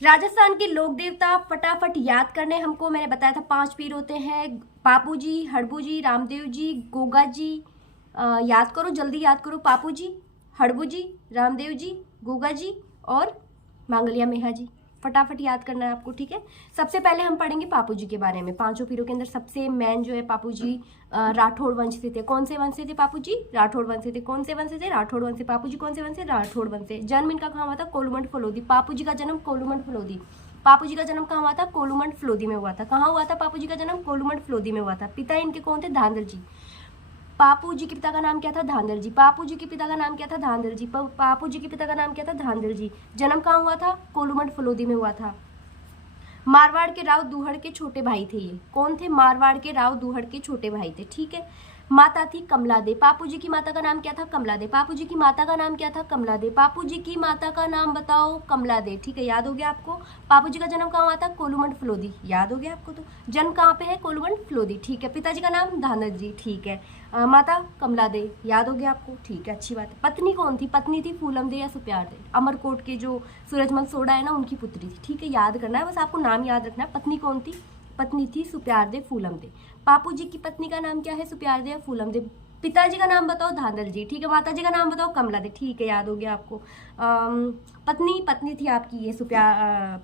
राजस्थान के लोक देवता फटाफट याद करने हमको। मैंने बताया था 5 पीर होते हैं, पापू जी, हड़बू जी, रामदेव जी, गोगा जी। याद करो, जल्दी याद करो। पापू जी, हड़बू जी, रामदेव जी, गोगा जी और मांगलिया मेहा जी। फटाफट याद करना है आपको, ठीक है। सबसे पहले हम पढ़ेंगे पापू जी के बारे में। 5 पीरों के अंदर सबसे मेन जो है पापू जी राठौड़ वंश से थे। कौन से वंश से थे पापू जी? राठौड़ वंश से थे। कौन से वंश से थे? राठौड़ वंश से। पापू जी कौन से वंश से? राठौड़ वंश से। जन्म इनका कहाँ हुआ था? कोलूमंड फलोदी। पापू जी का जन्म कोलूमंड फलोदी। पापू जी का जन्म कहाँ हुआ था? कोलूमंड फलोदी में हुआ था। कहाँ हुआ था पापू जी का जन्म? कोलूमंड फलोदी में हुआ था। पिता इनके कौन थे? धांधल जी। पापू जी के पिता का नाम क्या था? धांधल जी। पापू जी के पिता का नाम क्या था? धांधल जी। पापू जी के पिता का नाम क्या था? धांधल जी। जन्म कहाँ हुआ था? कोलूमंड फलोदी में हुआ था। मारवाड़ के राव दूहड़ के छोटे भाई थे। ये कौन थे? मारवाड़ के राव दूहड़ के छोटे भाई थे, ठीक है। माता थी कमला दे। पापू जी की माता का नाम क्या था? कमला दे। पापू जी की माता का नाम क्या था? कमला दे। पापू जी की माता का नाम बताओ? कमला दे, ठीक है। याद हो गया आपको। पापू जी का जन्म कहाँ हुआ था? कोलूमंड फलोदी। याद हो गया आपको। तो जन्म कहाँ पे है? कोलूमंड फलोदी, ठीक है। पिताजी का नाम धानद जी, ठीक है। माता कमला दे, याद हो गया आपको, ठीक है, अच्छी बात है। पत्नी कौन थी? पत्नी थी फूलम दे या सुप्यार दे। अमरकोट के जो सूरजमल सोडा है ना, उनकी पुत्री थी, ठीक है। याद करना है, बस आपको नाम याद रखना है। पत्नी कौन थी? पत्नी थी सुप्यार दे फूलम दे। पापू जी की पत्नी का नाम क्या है? सुप्यार दे या फूलम दे। पिताजी का नाम बताओ? धांधल जी, ठीक है। माता जी का नाम बताओ? कमला दे, ठीक है, याद हो गया आपको। पत्नी थी आपकी ये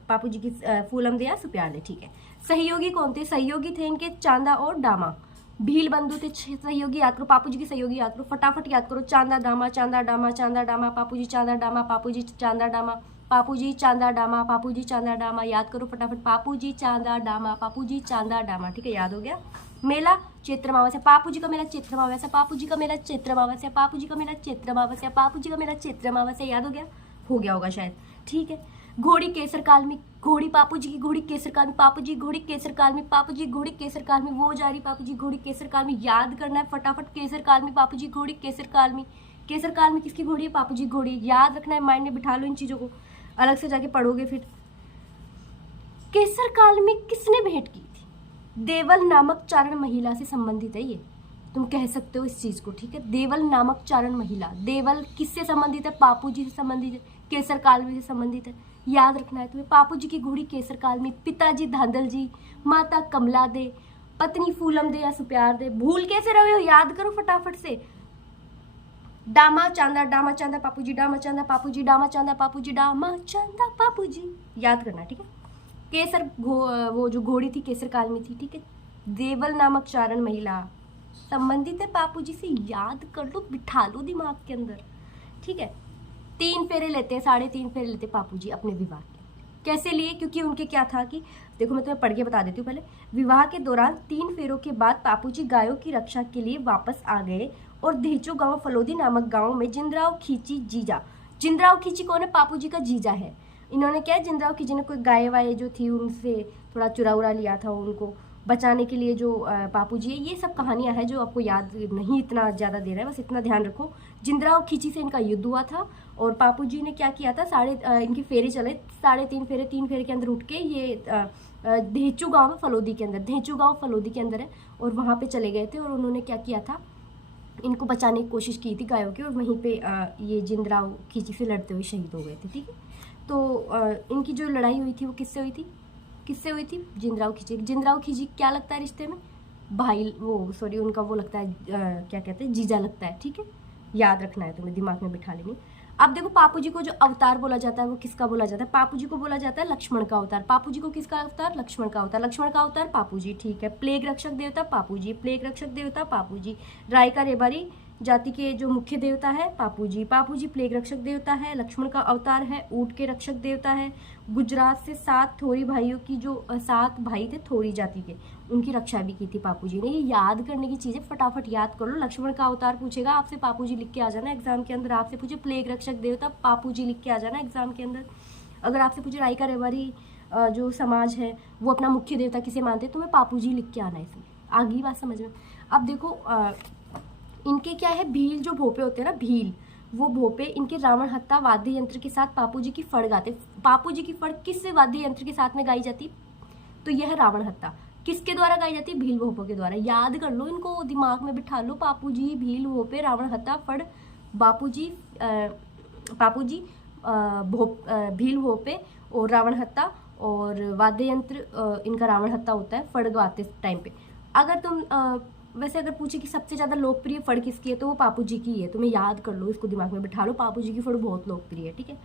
पापू जी की फूलम दे या सुप्यार दे, ठीक है। सहयोगी कौन थे? सहयोगी थे इनके चांदा और डामा। भील बंधु थे सहयोगी। याद करो, पापू जी की सहयोगी याद करो, फटाफट याद करो। चांदा डामा, चांदा डामा, चांदा डामा, पापू जी चांदा डामा, पापू जी चांदा डामा, पापू जी चांदा डामा, पापू जी चांदा डामा। याद करो फटाफट, पापू जी चांदा डामा, पापू जी चांदा डामा, ठीक है, याद हो गया। मेला चैत्र अमावस्या। पापू जी का मेला चैत्र अमावस्या। पापू जी का मेला चैत्र अमावस्या। पापू जी का मेला चैत्र अमावस्या। पापू जी का मेला चैत्र अमावस्या। याद हो गया? हो गया होगा शायद, ठीक है। घोड़ी केसर काल में। घोड़ी पापू जी की घोड़ी केसर काल में। पापू जी घोड़ी केसर काल में। पापू जी घोड़ी केसर काल में। वो जा रही पापू जी घोड़ी केसर काल में। याद करना है फटाफट। केसर काल में पापू जी घोड़ी केसर काल में। केसर काल में किसकी घोड़ी है? पापू जी घोड़ी। याद रखना है, माइंड में बिठा लो इन चीजों को, अलग से जाके पढ़ोगे फिर। केसर काल में किसने भेंट की थी? देवल नामक चारण महिला से संबंधित है ये, तुम कह सकते हो इस चीज को, ठीक है। देवल नामक चारण महिला। देवल किससे संबंधित है? पापू जी से संबंधित है। केसर काल में से संबंधित है, याद रखना है तुम्हें। पापू जी की घोड़ी केसर काल में। पिताजी धांधल जी, माता कमला दे, पत्नी फूलम दे या सुप्यार दे। भूल कैसे रहे हो? याद करो फटाफट से। डामा चांदा, डामा चांदा पापू जी, डामा चांदा पापू जी, डामा चांदा पापू जी, डामा चांदा पापू जी। याद करना, ठीक है। केसर वो जो घोड़ी थी केसर काल में थी, ठीक है। देवल नामक चारण महिला संबंधित है पापू जी से। याद कर लो, बिठा लो दिमाग के अंदर, ठीक है। 3 फेरे लेते हैं, 3.5 फेरे लेते पापू जी अपने विवाह के। कैसे लिए? क्योंकि उनके क्या था कि देखो, मैं तुम्हें पढ़ के बता देती हूँ पहले। विवाह के दौरान 3 फेरों के बाद पापू जी गायों की रक्षा के लिए वापस आ गए और धेचो गांव फलोदी नामक गांव में जिंदराव खींची जीजा। जिंदराव खींची कौन है? पापू जी का जीजा है। इन्होंने क्या है, जिंदराव खींची ने कोई गाय वाय जो थी उनसे थोड़ा चुरा उरा लिया था, उनको बचाने के लिए जो पापू जी है। ये सब कहानियां हैं जो आपको याद नहीं इतना ज़्यादा दे रहा है, बस इतना ध्यान रखो। जिंदराव खींची से इनका युद्ध हुआ था और पापू जी ने क्या किया था, इनके फेरे चले 3.5 फेरे। 3 फेरे के अंदर उठ के ये धेचू गाँव फलोदी के अंदर, धेचू गाँव फलोदी के अंदर है, और वहाँ पे चले गए थे और उन्होंने क्या किया था, इनको बचाने की कोशिश की थी गायों की, और वहीं पे ये जिंदराव खींची से लड़ते हुए शहीद हो गए थे, ठीक है। तो इनकी जो लड़ाई हुई थी वो किससे हुई थी? किससे हुई थी? जिंदराव खींची। जिंदराव खींची क्या लगता है रिश्ते में? भाई, वो सॉरी, उनका वो लगता है क्या कहते हैं, जीजा लगता है, ठीक है। याद रखना है तुम्हें, दिमाग में बिठा लेनी। अब देखो, पापू जी को जो अवतार बोला जाता है वो किसका बोला जाता है? पापू जी को बोला जाता है लक्ष्मण का अवतार। पापू जी को किसका अवतार? लक्ष्मण का अवतार। लक्ष्मण का अवतार पापू जी, ठीक है। प्लेग रक्षक देवता पापू जी। प्लेग रक्षक देवता पापू जी। रायका रेबारी जाति के जो मुख्य देवता है पापू जी। पापू जी प्लेग रक्षक देवता है, लक्ष्मण का अवतार है, ऊंट के रक्षक देवता है। गुजरात से 7 थोरी भाइयों की जो 7 भाई थे थोरी जाति के, उनकी रक्षा भी की थी पापू जी ने। ये याद करने की चीजें फटाफट याद कर लो। लक्ष्मण का अवतार पूछेगा आपसे, पापू जी लिख के आ जाना एग्जाम के अंदर। आपसे पूछे प्लेग रक्षक देवता, पापू जी लिख के आ जाना एग्जाम के अंदर। अगर आपसे पूछे रायका रेवारी जो समाज है वो अपना मुख्य देवता किसे मानते हैं, तो मैं पापू जी लिख के आना है इसमें। आगे बात समझ में। अब देखो, इनके क्या है, भील जो भोपे होते हैं ना, भील, वो भोपे इनके रावण हत्ता वाद्य यंत्र के साथ पापू जी की फड़ गाते। पापू जी की फड़ किस वाद्य यंत्र के साथ में गाई जाती? तो यह है रावण हत्ता। किसके द्वारा गाई जाती? भील भोपों के द्वारा। याद कर लो इनको, दिमाग में बिठा लो। पापू जी, भील भोपे, रावण हत्ता, फड़, पापू जी भील भोपे और रावण हत्ता, और वाद्य यंत्र इनका रावण हत्ता होता है फड़ गाते टाइम पे। अगर तुम वैसे अगर पूछे कि सबसे ज़्यादा लोकप्रिय फड़ किसकी है तो वो पापू जी की है। तुम्हें याद कर लो, इसको दिमाग में बिठा लो, पापू जी की फड़ बहुत लोकप्रिय है। ठीक है,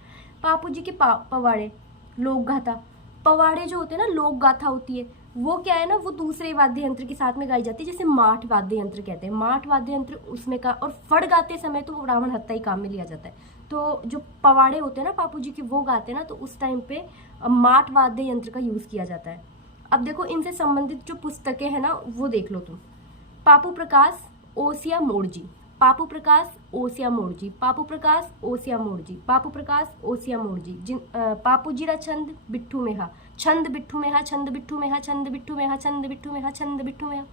पापू जी के पवाड़े, लोक गाथा। पवाड़े जो होते हैं ना, लोक गाथा होती है, वो क्या है ना, वो दूसरे वाद्य यंत्र के साथ में गाई जाती है, जैसे माठ वाद्य यंत्र कहते हैं। माठ वाद्य यंत्र उसमें का, और फड़ गाते समय तो रावण हत्ता ही काम में लिया जाता है। तो जो पवाड़े होते हैं ना पापू जी के, वो गाते हैं ना, तो उस टाइम पे माठ वाद्य यंत्र का यूज़ किया जाता है। अब देखो इनसे संबंधित जो पुस्तकें हैं ना, वो देख लो तुम। पापू प्रकाश ओसिया मोड़जी, पापू प्रकाश ओसिया मोड़जी, पापू प्रकाश ओसिया मोड़जी, पापू प्रकाश ओसिया मोड़जी। जिन पापू जीरा छंद बिट्ठू मेहा, छंद बिट्ठू मेहा, छंद बिट्ठू मेहा, छंद बिट्ठू मेहा, छंद बिट्ठू मेहा, छंद बिट्ठू मेहा।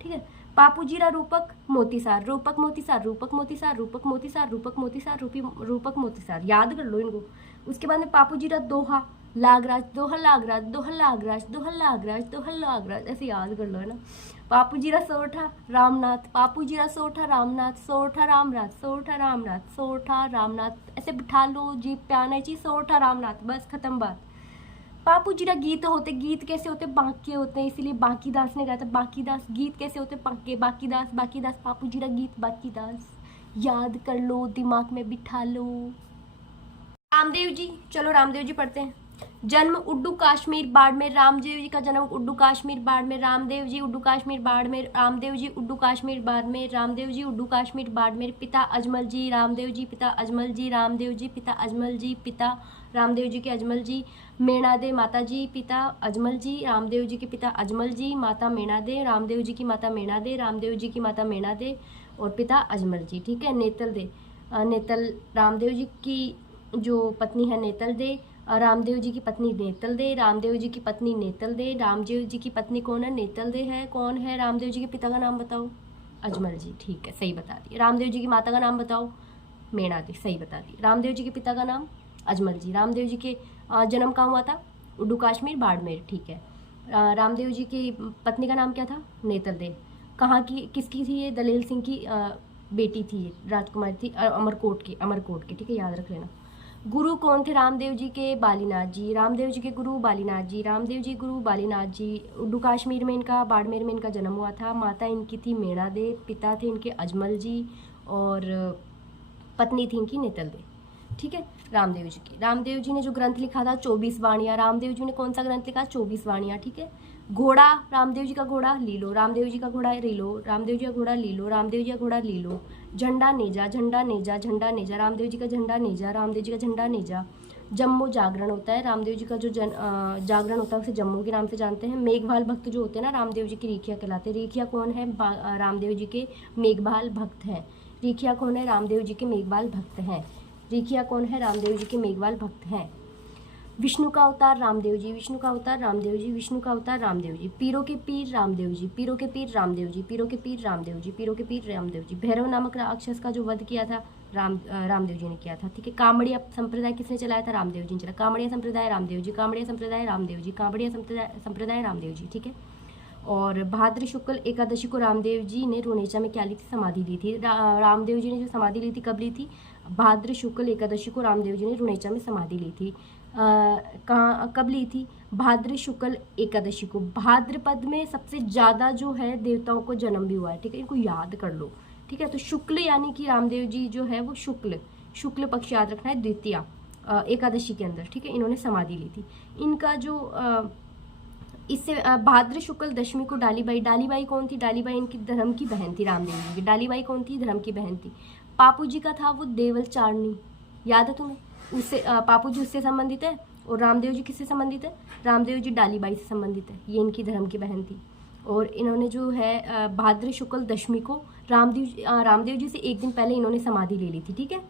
ठीक है, पापू जीरा रूपक मोतीसार, रूपक मोतीसार, रूपक मोतीसार, रूपक मोतीसार, रूपक मोतीसार, रूपक मोतीसार, याद कर लो इनको। उसके बाद में पापू जीरा दोहा लागराज, दोहा लागराज, दोहा लागराज, दोहा लागराज, दोहा लागराज, ऐसे याद कर लो, है ना। पापू जीरा सोरठा रामनाथ, पापू जीरा सोरठा रामनाथ, सोरठा रामनाथ, सोरठा रामनाथ, सोरठा रामनाथ, ऐसे बिठा लो, जीप पे आना चाहिए, सोरठा रामनाथ, बस खत्म बात। पापू जीरा गीत होते, गीत कैसे होते, बांके होते हैं, इसीलिए बांकीदास ने गाया था बांकीदास। गीत कैसे होते, बांके, बांकीदास, बांकीदास, पापू जीरा गीत बांकीदास, याद कर लो, दिमाग में बिठा लो। रामदेव जी, चलो रामदेव जी पढ़ते हैं। जन्म उड्डू काश्मीर बाड़मेर, रामदेव जी का जन्म उड्डू काश्मीर बाड़मेर, रामदेव जी उड्डू काश्मीर बाड़मेर, रामदेव जी उड्डू काश्मीर बाड़मेर, रामदेव जी उड्डू काश्मीर बाड़मेर। पिता अजमल जी, रामदेव जी पिता अजमल जी, रामदेव जी पिता अजमल जी, पिता रामदेव जी के अजमल जी। मेणा दे माता जी, पिता अजमल जी, रामदेव जी के पिता अजमल जी, माता मेणा दे, रामदेव जी की माता मेणा दे, रामदेव जी की माता मेणा दे और पिता अजमल जी। ठीक है, नेतल दे, नेतल रामदेव जी की जो पत्नी है नेतल दे, रामदेव जी की पत्नी नेतल दे, रामदेव जी की पत्नी नेतल दे। रामदेव जी की पत्नी कौन है, नेतल दे है। कौन है रामदेव जी के पिता का नाम बताओ, अजमल जी। ठीक है, सही बता दी। रामदेव जी की माता का नाम बताओ, मेणा दे, सही बता दी। रामदेव जी के पिता का नाम अजमल जी। रामदेव जी के जन्म कहाँ हुआ था, उड्डू काश्मीर बाड़मेर। ठीक है, रामदेव जी की पत्नी का नाम क्या था, नेतल दे। कहाँ की, किसकी थी ये, दलेल सिंह की बेटी थी, राजकुमारी थी, अमरकोट की, अमरकोट की। ठीक है, याद रख लेना। गुरु कौन थे रामदेव जी के, बालीनाथ जी। रामदेव जी के गुरु बालीनाथ जी, रामदेव जी गुरु बालीनाथ जी। उड्डू काश्मीर में इनका, बाड़मेर में इनका जन्म हुआ था। माता इनकी थी मेणा दे, पिता थे इनके अजमल जी और पत्नी थी इनकी नेतल दे। ठीक है, रामदेव जी की, रामदेव जी ने जो ग्रंथ लिखा था 24 वाणियाँ। रामदेव जी ने कौन सा ग्रंथ लिखा, 24 वाणियाँ। ठीक है, घोड़ा, रामदेव जी का घोड़ा लीलो, रामदेव जी का घोड़ा है रीलो, रामदेव जी का घोड़ा लीलो, रामदेव जी का घोड़ा लीलो। झंडा नेजा, झंडा नेजा, झंडा नेजा, रामदेव जी का झंडा नेजा, रामदेव जी का झंडा नेजा। जम्मू जागरण होता है, रामदेव जी का जो जागरण होता है उसे जम्मू के नाम से जानते हैं। मेघभाल भक्त जो होते हैं ना, रामदेव जी की रेखिया कहलाते हैं। रेखिया कौन है, रामदेव जी के मेघभाल भक्त हैं। रेखिया कौन है, रामदेव जी के मेघभाल भक्त हैं। रेखिया कौन है, रामदेव जी के मेघवाल भक्त हैं। विष्णु का अवतार रामदेव जी, विष्णु का अवतार रामदेव जी, विष्णु का अवतार रामदेव जी। पीरों के पीर रामदेव जी, पीरों के पीर रामदेव जी, पीरों के पीर रामदेव जी, पीरों के पीर रामदेव जी। भैरव नामक राक्षस का जो वध किया था रामदेव जी ने किया था। ठीक है, कामड़िया संप्रदाय किसने चलाया था, रामदेव जी ने चला। कामड़िया संप्रदाय रामदेव जी, कामड़िया संप्रदाय रामदेव जी, कामड़िया संप्रदाय रामदेव जी। ठीक है, और भाद्र शुक्ल एकादशी को रामदेव जी ने रुणेचा में क्या ली थी, समाधि ली थी। रामदेव जी ने जो समाधि ली थी कब ली थी, भाद्र शुक्ल एकादशी को रामदेव जी ने रुणेचा में समाधि ली थी। कहाँ, कब ली थी, भाद्र शुक्ल एकादशी को। भाद्रपद में सबसे ज़्यादा जो है देवताओं को जन्म भी हुआ है। ठीक है, इनको याद कर लो। ठीक है, तो शुक्ल यानी कि रामदेव जी जो है वो शुक्ल पक्ष याद रखना है, द्वितीया एकादशी के अंदर। ठीक है, इन्होंने समाधि ली थी। इनका जो इससे भाद्र शुक्ल दशमी को डालीबाई कौन थी, डालीबाई इनकी धर्म की बहन थी रामदेव जी की। डालीबाई कौन थी, धर्म की बहन थी। पापू जी का था वो देवल चारणी, याद है तुम्हें, उससे पापू जी उससे संबंधित है। और रामदेव जी किससे संबंधित है, रामदेव जी डालीबाई से संबंधित है, ये इनकी धर्म की बहन थी। और इन्होंने जो है भाद्र शुक्ल दशमी को रामदेव जी से एक दिन पहले इन्होंने समाधि ले ली थी। ठीक है,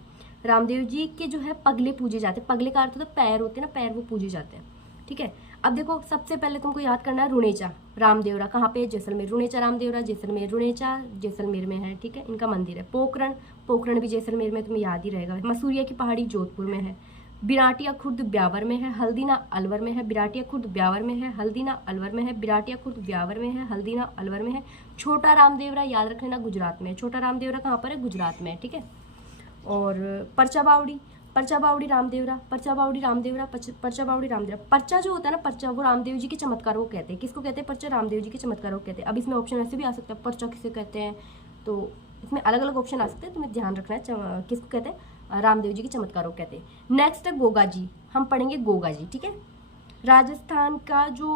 रामदेव जी के जो है पगले पूजे जाते हैं। पगले का अर्थ होता है पैर होते हैं ना, पैर वो पूजे जाते हैं। ठीक है, अब देखो सबसे पहले तुमको याद करना है रुणेचा रामदेवरा कहाँ पे है, जैसलमेर। रुणेचा रामदेवरा जैसलमेर, रुणेचा जैसलमेर में है। ठीक है, इनका मंदिर है। पोखरण भी जैसलमेर में, तुम्हें याद ही रहेगा। मसूरिया की पहाड़ी जोधपुर में है। बिराटिया खुर्द ब्यावर में है, हल्दीना अलवर में है। बिराटिया खुर्द ब्यावर में है, हल्दीना अलवर में है। बिराटिया खुर्द ब्यावर में है, हल्दीना अलवर में है। छोटा रामदेवरा याद रख लेना, गुजरात में। छोटा रामदेवरा कहाँ पर है, गुजरात में है। ठीक है, और पर्चा बावड़ी रामदेवरा, पर्चा बावड़ी रामदेवरा, पर्चा बावड़ी रामदेवरा। पर्चा जो होता है ना, पर्चा, वो रामदेव जी के चमत्कारों को कहते हैं। किसको कहते हैं? पर्चा रामदेव जी के चमत्कारों को कहते हैं। अब इसमें ऑप्शन ऐसे भी आ सकता है, पर्चा किसे कहते हैं, तो इसमें अलग अलग ऑप्शन आ सकते हैं, तुम्हें ध्यान रखना है किसको कहते हैं, रामदेव जी के चमत्कारों को कहते हैं। नेक्स्ट है गोगा जी, हम पढ़ेंगे गोगा जी, ठीक है। राजस्थान का जो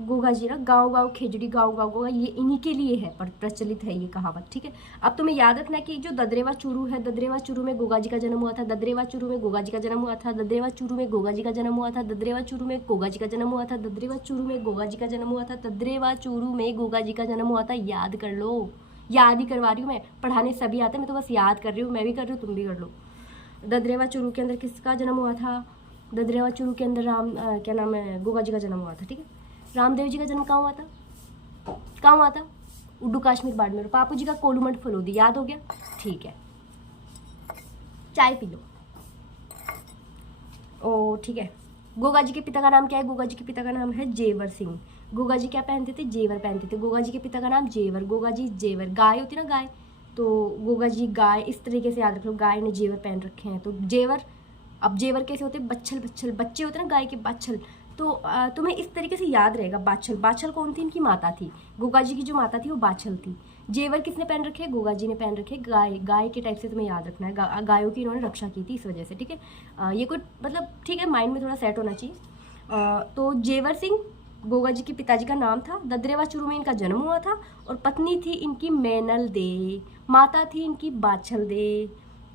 गोगा जी ना, गाँव गाँव खेजड़ी गाँव गाँव गोगा, ये इन्हीं के लिए है, प्रचलित है ये कहावत, ठीक है। अब तुम्हें याद रखना है कि जो ददरेवा चूरू है, ददरेवा चूरू में गोगा जी का जन्म हुआ था, ददरेवा चूरू में गोगा जी का जन्म हुआ था, ददरेवा चूरू में गोगा जी का जन्म हुआ था, ददरेवा चूरू में गोगा जी का जन्म हुआ था, ददरेवा चूरू में गोगा जी का जन्म हुआ था, ददरेवा चूरू में गोगा जी का जन्म हुआ था। याद कर लो, याद ही करवा रही हूँ मैं, पढ़ाने सभी आते हैं, मैं तो बस याद कर रही हूँ, मैं भी कर रही हूँ, तुम भी कर लो। ददरेवा चूरू के अंदर किसका जन्म हुआ था? ददरेवा चूरू के अंदर क्या नाम है, गोगा जी का जन्म हुआ था, ठीक है। रामदेव जी का जन्म कहाँ हुआ था? कहाँ हुआ था? उड्डू काश्मीर बाड़मेर। पापू जी का कोलूमठ फलोदी, याद हो गया, ठीक है। चाय पी लो। ओ ठीक है। गोगा जी के पिता का नाम क्या है? गोगा जी के पिता का नाम है जेवर सिंह। गोगा जी क्या पहनते थे? जेवर पहनते थे। गोगा जी के पिता का नाम जेवर, गोगा जी जेवर। गाय होती ना गाय, तो गोगा जी गाय, इस तरीके से याद रख लो, गाय ने जेवर पहन रखे हैं, तो जेवर। अब जेवर कैसे होते हैं? बच्छल, बच्छल बच्चे होते हैं ना गाय के, बच्छल। तो तुम्हें इस तरीके से याद रहेगा, बाछल। बाछल कौन थी? इनकी माता थी, गोगा जी की जो माता थी वो बाछल थी। जेवर किसने पहन रखे? गोगा जी ने पहन रखे। गाय, गाय के टाइप से तुम्हें याद रखना है, गायों की इन्होंने रक्षा की थी इस वजह से, ठीक है। ये कोई मतलब ठीक है, माइंड में थोड़ा सेट होना चाहिए। तो जेवर सिंह गोगा जी के पिताजी का नाम था। ददरेवा चूरू में इनका जन्म हुआ था, और पत्नी थी इनकी मैनल दे, माता थी इनकी बाछल दे,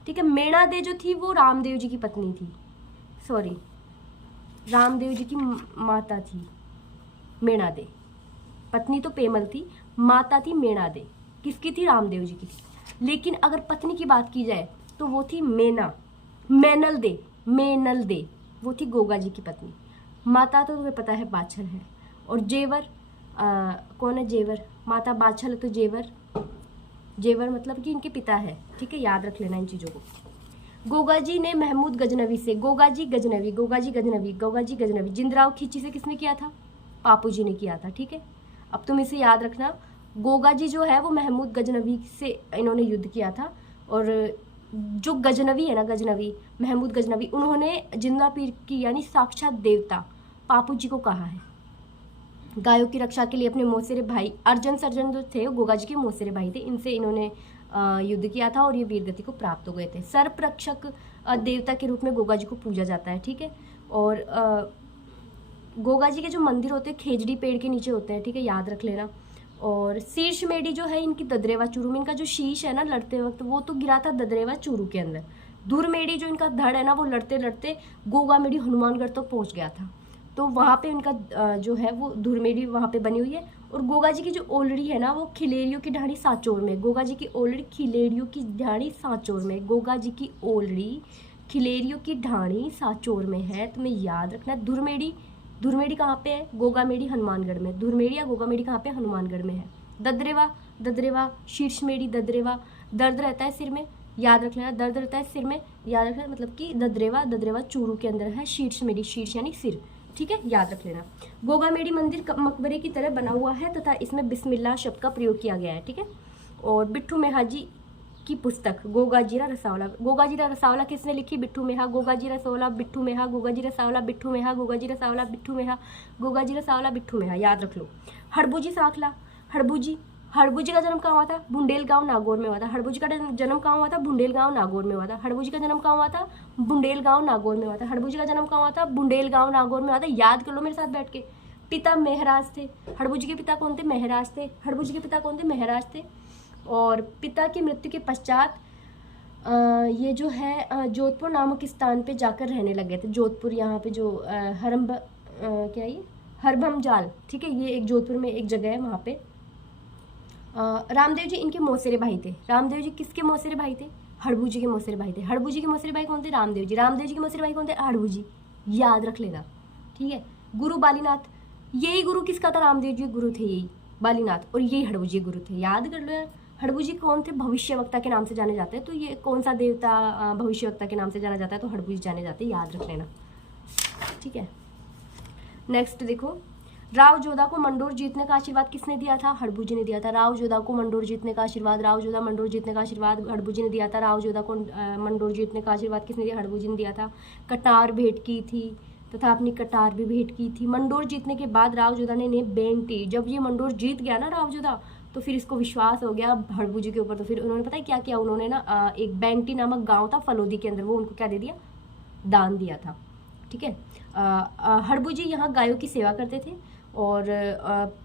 ठीक है। मेणा दे जो थी वो रामदेव जी की पत्नी थी, सॉरी, रामदेव जी की माता थी मेणा दे। पत्नी तो पेमल थी, माता थी मेणा दे। किसकी थी? रामदेव जी की थी। लेकिन अगर पत्नी की बात की जाए तो वो थी मेना, मैनल दे, मेनल दे, वो थी गोगा जी की पत्नी। माता तो तुम्हें पता है बाछल है। और जेवर कौन है? जेवर, माता बाछल तो जेवर, जेवर मतलब कि इनके पिता है, ठीक है, याद रख लेना इन चीज़ों को। गोगा जी ने महमूद गजनवी से, गोगा जी गजनवी, गोगा जी गजनवी, गोगा जी गजनवी, जिंदराव खींची से किसने किया था? पापू जी ने किया था, ठीक है। अब तुम इसे याद रखना, गोगा जी जो है वो महमूद गजनवी से इन्होंने युद्ध किया था, और जो गजनवी है ना, गजनवी, महमूद गजनवी, उन्होंने जिंदा पीर की यानी साक्षात देवता पापू जी को कहा है। गायों की रक्षा के लिए अपने मौसेरे भाई अर्जन सर्जन जो थे वो गोगा जी के मौसेरे भाई थे, इनसे इन्होंने युद्ध किया था और ये वीरगति को प्राप्त हो गए थे। सर्परक्षक देवता के रूप में गोगा जी को पूजा जाता है, ठीक है। और गोगा जी के जो मंदिर होते हैं खेजड़ी पेड़ के नीचे होते हैं, ठीक है, याद रख लेना। और शीर्ष मेढ़ी जो है इनकी ददरेवा चूरू में, इनका जो शीश है ना लड़ते वक्त वो तो गिरा था ददरेवा चूरू के अंदर। धुर मेढ़ी जो इनका धड़ है ना वो लड़ते लड़ते गोगा मेढ़ी हनुमानगढ़ तक पहुंच गया था, तो वहाँ पे इनका जो है वो धुरमेढ़ी वहाँ पे बनी हुई है। और गोगा जी की जो ओलड़ी है ना वो खिलेरियों की ढाणी सांचौर में, गोगा जी की ओलड़ी खिलेरियों की ढाणी सांचौर में, गोगा जी की ओलड़ी खिलेरियों की ढाणी सांचौर में है, तुम्हें याद रखना है। धुरमेढ़ी, धुरमेढ़ी कहाँ पे है? गोगा मेढ़ी हनुमानगढ़ में। धुरमेढ़ी या गोगा मेढ़ी कहाँ पे? हनुमानगढ़ में है। ददरेवा, ददरेवा, शीर्ष मेढ़ी, ददरेवा, दर्द रहता है सिर में, याद रख लेना, दर्द रहता है सिर में, याद रखना, मतलब कि ददरेवा, ददरेवा चूरू के अंदर है। शीर्ष मेढ़ी, शीर्ष यानी सिर, ठीक है, याद रख लेना। गोगा मेढ़ी मंदिर मकबरे की तरह बना हुआ है तथा इसमें बिस्मिल्लाह शब्द का प्रयोग किया गया है, ठीक है। और बिट्ठू मेहा जी की पुस्तक गोगा जीरा रसावला, गोगा जीरा रसावला किसने लिखी? बिट्ठू मेहा। गोगा जी रसोला, बिट्ठू मेहा, गोगा जी रसावला, बिट्ठू मेहा, गोगा जी रसावला, बिट्ठू मेहा, गोगा जी रसावला, बिट्ठू मेहा, याद रख लो। हड़बूजी साखला, हड़बूजी, हड़बूजी का जन्म कहाँ हुआ था? बुंडेल गांव नागौर में हुआ था। हड़बूजी का जन्म कहाँ हुआ था? बुंडेल गांव नागौर में हुआ था। हड़बूजी का जन्म कहाँ हुआ था? बुंडेल गांव नागौर में हुआ था। हड़बूजी का जन्म कहाँ हुआ था? बुंडेल गांव नागौर में हुआ था। याद कर लो मेरे साथ बैठ के। पिता मेहराज थे। हड़बूजी के पिता कौन थे? मेहराज थे। हड़बूजी के पिता कौन थे? मेहराज थे। और पिता की मृत्यु के पश्चात ये जो है जोधपुर नामक स्थान पे जाकर रहने लगे थे। जोधपुर यहाँ पे जो क्या ये हरभमजाल, ठीक है, ये एक जोधपुर में एक जगह है, वहाँ पे रामदेव जी इनके मौसेरे भाई थे। रामदेव जी किसके मौसेरे भाई थे? हड़बूजी के मौसेरे भाई थे। हड़बूजी के मौसेरे भाई कौन थे? रामदेव जी। रामदेव जी के मौसेरे भाई कौन थे? हड़बूजी, याद रख लेना, ठीक है। गुरु बालीनाथ, यही गुरु किसका था? रामदेव जी गुरु थे यही बालीनाथ, और यही हड़बूजी गुरु थे, याद कर लो यार। हड़बूजी कौन थे? भविष्यवक्ता के नाम से जाने जाते हैं। तो ये कौन सा देवता भविष्यवक्ता के नाम से जाना जाता है? तो हड़बूजी जाने जाते हैं, याद रख लेना, ठीक है। नेक्स्ट देखो, राव जोधा को मंडोर जीतने का आशीर्वाद किसने दिया था? हड़बू जी ने दिया था। राव जोधा को मंडोर जीतने का आशीर्वाद, राव जोधा मंडोर जीतने का आशीर्वाद हड़बू जी ने दिया था। राव जोधा को मंडोर जीतने का आशीर्वाद किसने दिया? हड़बू जी ने दिया था। कटार भेंट की थी तथा अपनी कटार भी भेंट की थी। मंडोर जीतने के बाद राव जोधा ने इन्हें बेंटी, जब ये मंडोर जीत गया ना राव जोधा, तो फिर इसको विश्वास हो गया हड़बू जी के ऊपर, तो फिर उन्होंने पता है क्या किया, उन्होंने ना एक बेंटी नामक गाँव था फलोदी के अंदर, वो उनको क्या दे दिया? दान दिया था। ठीक है। हड़बू जी यहाँ गायों की सेवा करते थे और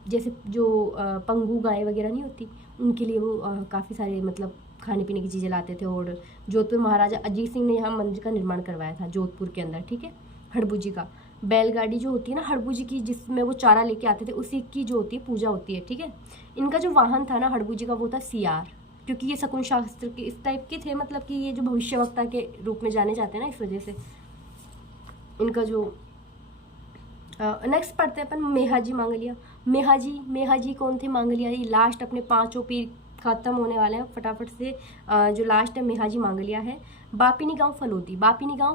जैसे जो पंगू गाय वगैरह नहीं होती, उनके लिए वो काफ़ी सारे मतलब खाने पीने की चीज़ें लाते थे। और जोधपुर महाराजा अजीत सिंह ने यहाँ मंदिर का निर्माण करवाया था जोधपुर के अंदर। ठीक है। हड़बू जी का बैलगाड़ी जो होती है ना हड़बू जी की, जिसमें वो चारा लेके आते थे, उसी की जो होती है पूजा होती है। ठीक है। इनका जो वाहन था ना हड़बू जी का, वो था सियार, क्योंकि ये शकुन शास्त्र के इस टाइप के थे, मतलब कि ये जो भविष्यवक्ता के रूप में जाने जाते हैं ना, इस वजह से इनका जो नेक्स्ट पढ़ते हैं अपन मेहाजी मांगलिया। मेहाजी कौन थे? मांगलिया ये लास्ट अपने 5 पीर खत्म होने वाले हैं फटाफट से। जो लास्ट है मेहाजी मांगलिया है। बापिनी गांव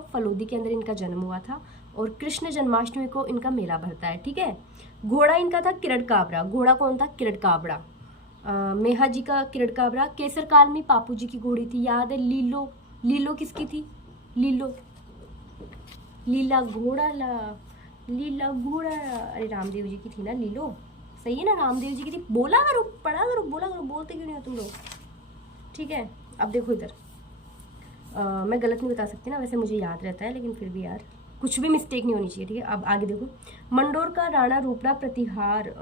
फलोदी के अंदर इनका जन्म हुआ था और कृष्ण जन्माष्टमी को इनका मेला भरता है। ठीक है। घोड़ा इनका था किरट काबरा। घोड़ा कौन था? किरट काबरा। मेहाजी का किरट काबरा। केसर काल में पापू जी की घोड़ी थी, याद है? लीलो किसकी थी? लीला घोड़ा अरे रामदेव जी की थी ना लीलो, सही है ना, रामदेव जी की थी। बोला करो, पढ़ा करो, बोला करो, बोलते क्यों नहीं हो तुम लोग? ठीक है। अब देखो इधर, मैं गलत नहीं बता सकती ना, वैसे मुझे याद रहता है, लेकिन फिर भी यार कुछ भी मिस्टेक नहीं होनी चाहिए। ठीक है। अब आगे देखो, मंडोर का राणा रूपड़ा प्रतिहार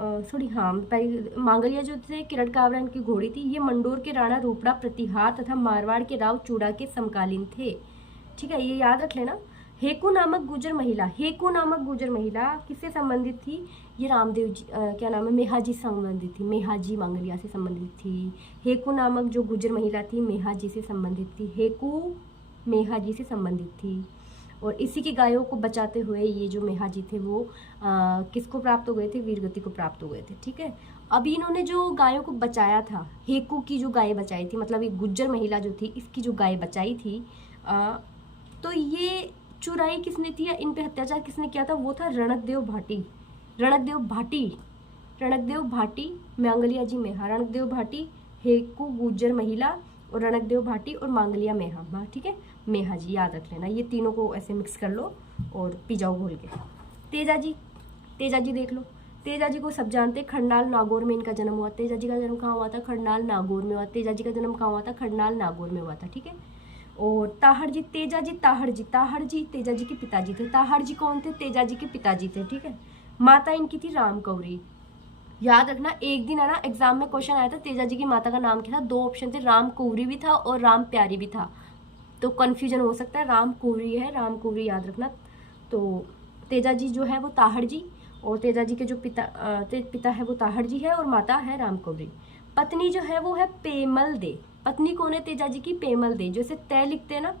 मांगलिया जो थे किरट काबरा इनकी घोड़ी थी, ये मंडोर के राणा रूपड़ा प्रतिहार तथा मारवाड़ के राव चूड़ा के समकालीन थे। ठीक है, ये याद रख लेना। हेकू नामक गुजर महिला किससे संबंधित थी? ये रामदेव जी क्या नाम है, मेहाजी से संबंधित थी, मेहाजी मांगलिया से संबंधित थी। हेकू नामक जो गुजर महिला थी मेहाजी से संबंधित थी, हेकू मेहाजी से संबंधित थी। और इसी की गायों को बचाते हुए ये जो मेहाजी थे वो किसको प्राप्त हो गए थे? वीरगति को प्राप्त हो गए थे। ठीक है। अभी इन्होंने जो गायों को बचाया था, हेकू की जो गाय बचाई थी, मतलब एक गुज्जर महिला जो थी इसकी जो गाय बचाई थी, तो ये चुराई किसने थी या इन पे अत्याचार किसने किया था? वो था रणकदेव भाटी मांगलिया जी मेहा। रणकदेव भाटी, हेकू गुज्जर महिला और रणकदेव भाटी और मांगलिया मेहा। ठीक है, मेहा जी याद रख लेना। ये तीनों को ऐसे मिक्स कर लो और पी जाओ घोल के। तेजा जी देख लो। तेजा जी को सब जानते हैं, खरनाल नागौर में इनका जन्म हुआ। तेजा जी का जन्म कहाँ हुआ था? खरनाल नागौर में हुआ। तेजा जी का जन्म कहाँ हुआ था? खरनाल नागौर में हुआ था। ठीक है। और ताहड़ जी तेजा जी तेजा जी के पिताजी थे। ताहड़ जी कौन थे? तेजा जी के पिताजी थे। ठीक है। माता इनकी थी राम कौरी। याद रखना, एक दिन है ना एग्जाम में क्वेश्चन आया था, तेजा जी की माता का नाम क्या था? 2 ऑप्शन थे, राम कौरी भी था और राम प्यारी भी था, तो कंफ्यूजन हो सकता है। राम कौरी है, राम कौरी याद रखना। तो तेजा जी जो है वो ताहड़ जी, और तेजा जी के जो पिता है वो ताहड़ जी है और माता है राम कौरी। पत्नी जो है वो है पेमल दे। पत्नी कौन है तेजा जी की? पेमल दे। जैसे तय लिखते हैं ना,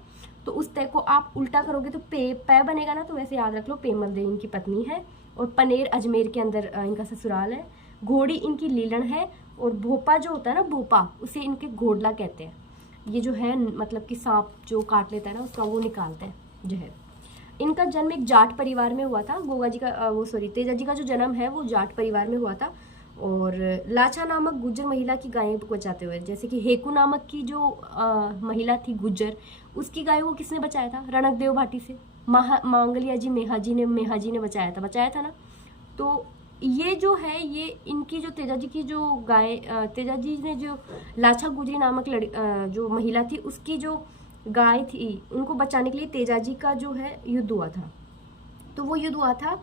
तो उस तय को आप उल्टा करोगे तो पै बनेगा ना, तो वैसे याद रख लो, पेमल दे इनकी पत्नी है। और पनेर अजमेर के अंदर इनका ससुराल है। घोड़ी इनकी लीलन है और भोपा जो होता है ना, भोपा, उसे इनके घोड़ला कहते हैं। ये जो है मतलब कि सांप जो काट लेता है ना उसका वो निकालते हैं जहर। इनका जन्म एक जाट परिवार में हुआ था। तेजा जी का जो जन्म है वो जाट परिवार में हुआ था। और लाछा नामक गुज्जर महिला की गायों को बचाते हुए, जैसे कि हेकू नामक की जो महिला थी गुज्जर, उसकी गायों को किसने बचाया था? रणकदेव भाटी से। मांगलिया जी मेहाजी ने बचाया था ना। तो ये जो है, ये इनकी जो तेजा जी की जो गाय, तेजा जी ने जो लाछा गुजरी नामक जो महिला थी उसकी जो गाय थी, उनको बचाने के लिए तेजा जी का जो है युद्ध हुआ था। तो वो युद्ध हुआ था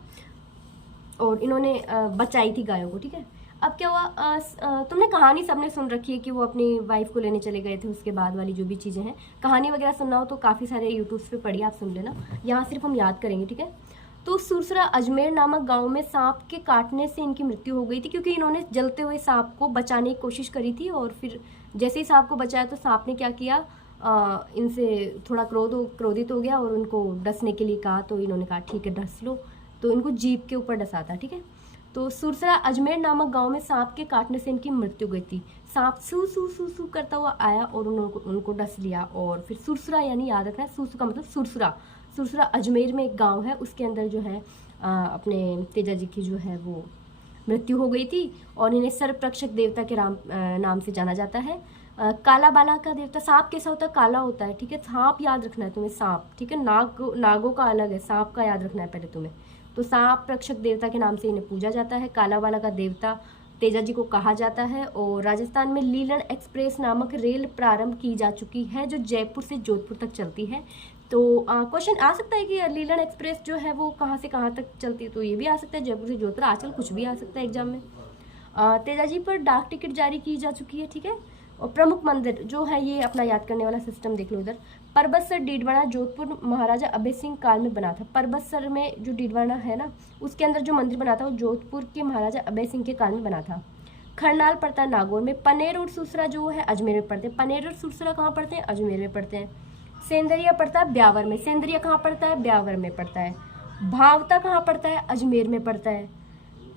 और इन्होंने बचाई थी गायों को। ठीक है। अब क्या हुआ, तुमने कहानी सबने सुन रखी है कि वो अपनी वाइफ को लेने चले गए थे, उसके बाद वाली जो भी चीज़ें हैं, कहानी वगैरह सुनना हो तो काफ़ी सारे यूट्यूब पे पढ़िए, आप सुन लेना। यहाँ सिर्फ हम याद करेंगे। ठीक है। तो सुरसरा अजमेर नामक गांव में सांप के काटने से इनकी मृत्यु हो गई थी, क्योंकि इन्होंने जलते हुए सांप को बचाने की कोशिश करी थी। और फिर जैसे ही सांप को बचाया तो सांप ने क्या किया, इनसे थोड़ा क्रोधित हो गया और उनको डसने के लिए कहा। तो इन्होंने कहा ठीक है डस लो, तो इनको जीभ के ऊपर डसा था। ठीक है। तो सुरसरा अजमेर नामक गांव में सांप के काटने से इनकी मृत्यु गई थी। सांप सू सू सू सू करता हुआ आया और उनको डस लिया। और फिर सुरसरा, यानी याद रखना है सूसू का मतलब सुरसरा अजमेर में एक गांव है, उसके अंदर जो है अपने तेजा जी की जो है वो मृत्यु हो गई थी और इन्हें सर्परक्षक देवता के नाम से जाना जाता है। काला बाला का देवता, सांप कैसा होता है? काला होता है, ठीक है। सांप याद रखना है तुम्हें, सांप, ठीक है। नागों का अलग है, सांप का याद रखना है पहले तुम्हें। तो सांप रक्षक देवता के नाम से इन्हें पूजा जाता है। काला बाला का देवता तेजा जी को कहा जाता है। और राजस्थान में लीलन एक्सप्रेस नामक रेल प्रारंभ की जा चुकी है जो जयपुर से जोधपुर तक चलती है। तो क्वेश्चन आ सकता है कि लीलन एक्सप्रेस जो है वो कहाँ से कहाँ तक चलती है, तो ये भी आ सकता है जयपुर से जोधपुर, आजकल कुछ भी आ सकता है एग्जाम में। तेजा जी पर डाक टिकट जारी की जा चुकी है, ठीक है। और प्रमुख मंदिर जो है, ये अपना याद करने वाला सिस्टम देख लो इधर। परबतसर डीडवाना जोधपुर महाराजा अभय सिंह काल में बना था। परबतसर में जो डीडवाना है ना, उसके अंदर जो मंदिर बना था वो जोधपुर के महाराजा अभय सिंह के काल में बना था। खरनाल पड़ता है नागौर में। पनेर और सुसरा जो है अजमेर में पड़ते हैं। पनेर और सुसरा कहाँ पड़ते हैं? अजमेर में पड़ते हैं। सेंदरिया पड़ता है ब्यावर में। सेंदरिया कहाँ पड़ता है? ब्यावर में पड़ता है। भावता कहाँ पड़ता है? अजमेर में पड़ता है।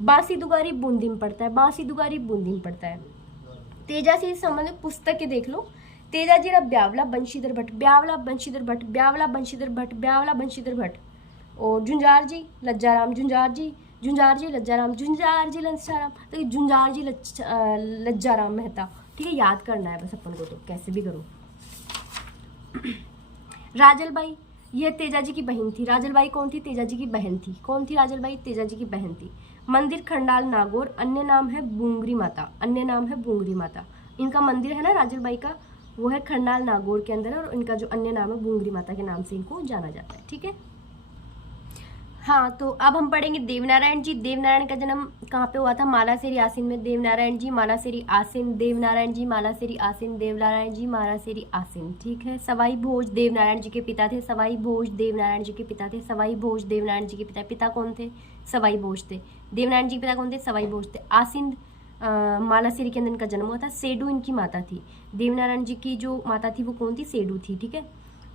बांसी दुगारी बूंदी में पड़ता है। बांसी दुगारी बूंदी में पड़ता है। तेजा से संबंधित पुस्तकें देख लो। तेजाजीरा ब्यावला बंशीधर भट्ट, ब्यावला बंशीधर भट्ट, ब्यावला बंशीधर भट्ट, ब्यावला बंशीधर भट्ट। और झुंझार जी लज्जाराम, झुंझार जी लज्जाराम, झुंझार जी लज्जाराम, तो झुंझार जी लज्जाराम मेहता, ठीक है। याद करना है बस अपन को, तो कैसे भी करो। राजलबाई, यह तेजाजी की बहन थी। राजलबाई कौन थी? तेजाजी की बहन थी। कौन थी राजलबाई? तेजाजी की बहन थी। मंदिर खंडाल नागौर, अन्य नाम है बूंगरी माता, अन्य नाम है बूंगरी माता। इनका मंदिर है ना राजलबाई का, वो है खंडाल नागौर के अंदर, और इनका जो अन्य नाम है बूंगरी माता के नाम से इनको जाना जाता है, ठीक है। हाँ, तो अब हम पढ़ेंगे देवनारायण जी। देवनारायण का जन्म कहाँ पे हुआ था? मालासेरी आसीन में। देवनारायण जी मालासेरी आसीन, देवनारायण जी मालासेरी आसीन, देवनारायण जी मालासेरी आसीन, ठीक है। सवाई भोज देवनारायण जी के पिता थे। सवाई भोज देवनारायण जी के पिता थे। सवाई भोज देवनारायण जी के पिता कौन थे? सवाई भोज थे। देवनारायण जी के पिता कौन थे? सवाई भोज थे। आसीन मालासेरी के अंदर इनका जन्म हुआ था। सेडू इनकी माता थी। देवनारायण जी की जो माता थी वो कौन थी? सेडू थी, ठीक है।